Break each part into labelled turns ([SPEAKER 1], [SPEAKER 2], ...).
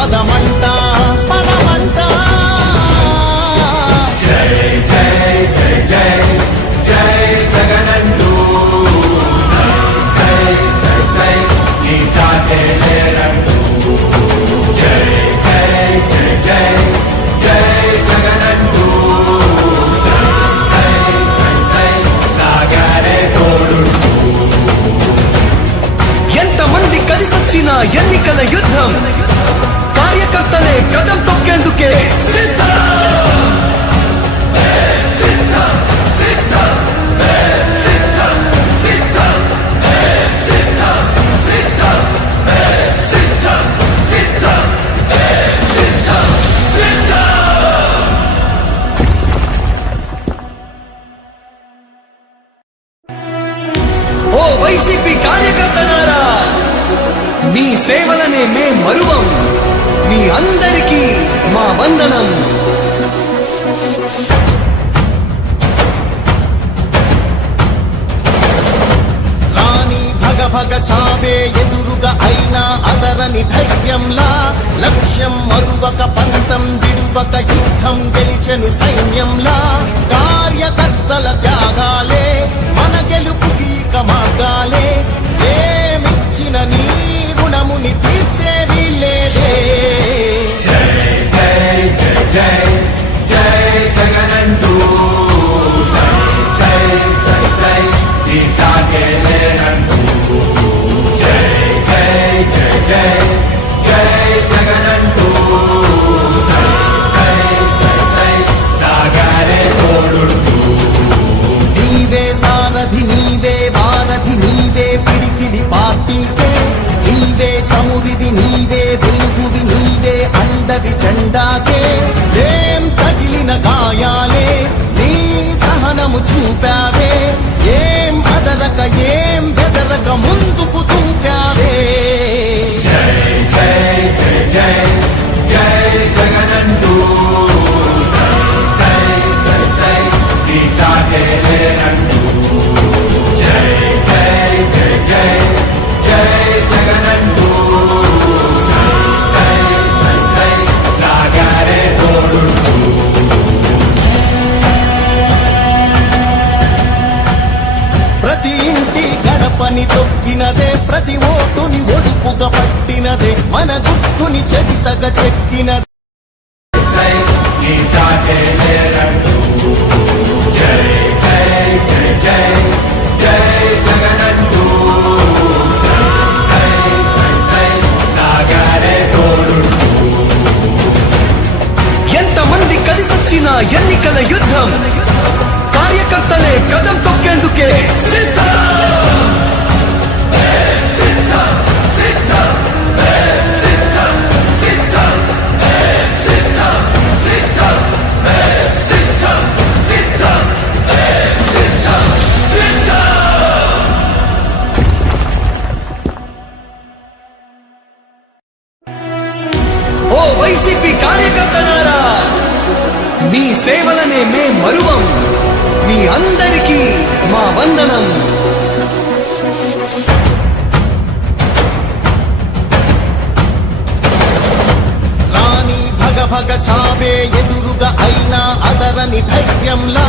[SPEAKER 1] పదమంట
[SPEAKER 2] సేవలనే మే మరువం. మీ అందరికీ మా వందనం.
[SPEAKER 1] భగ చావే ఎదురుగా అయినా అదరని ధైర్యంలా లక్ష్యం మరువక పంతం విడువక యుద్ధం సైన్యంలా. కార్యకర్తల త్యాగాలే
[SPEAKER 3] Yeah. చెక్కిన
[SPEAKER 2] ఎంతమంది కలిసొచ్చిన ఎన్నికల యుద్ధం? కార్యకర్తలే కదం తొక్కేందుకే సిద్ధం! కోసం మీ అందరికీ మా వందనం.
[SPEAKER 1] రాణి భగ చావే ఎదురుగా అయినా అదరని ధైర్యంలా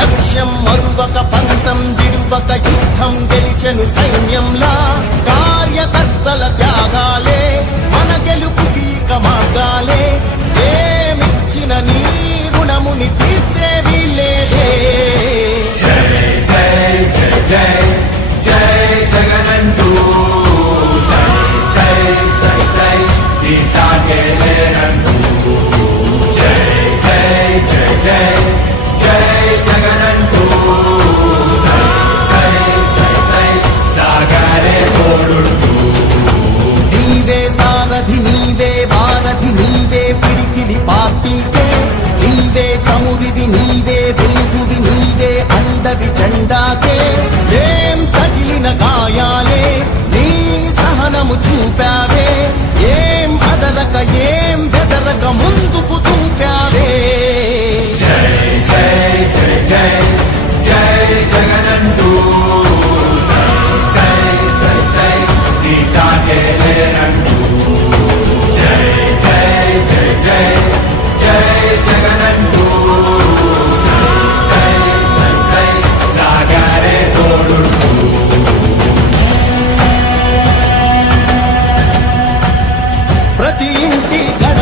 [SPEAKER 1] లక్ష్యం
[SPEAKER 3] మరుగు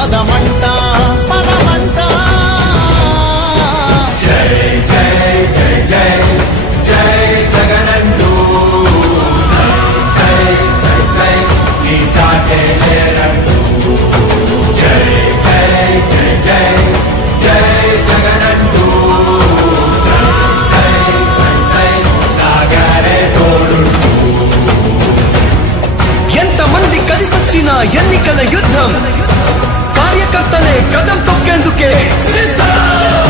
[SPEAKER 3] పదమంట పదమంట
[SPEAKER 1] జై జై జై జై జై జగనంటూ సై సై సై నీ సాటే లేరంటూ జై జై జై జై జై జగనంటూ
[SPEAKER 2] ఎంతమంది కలిసొచ్చిన ఎన్నికల యుద్ధం కార్యకర్తలే కదం తొక్కేందుకే సిద్ధం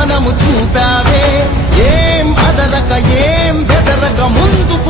[SPEAKER 3] మనము చూపావే. ఏం అదరక ఏం బెదరక ముందుకు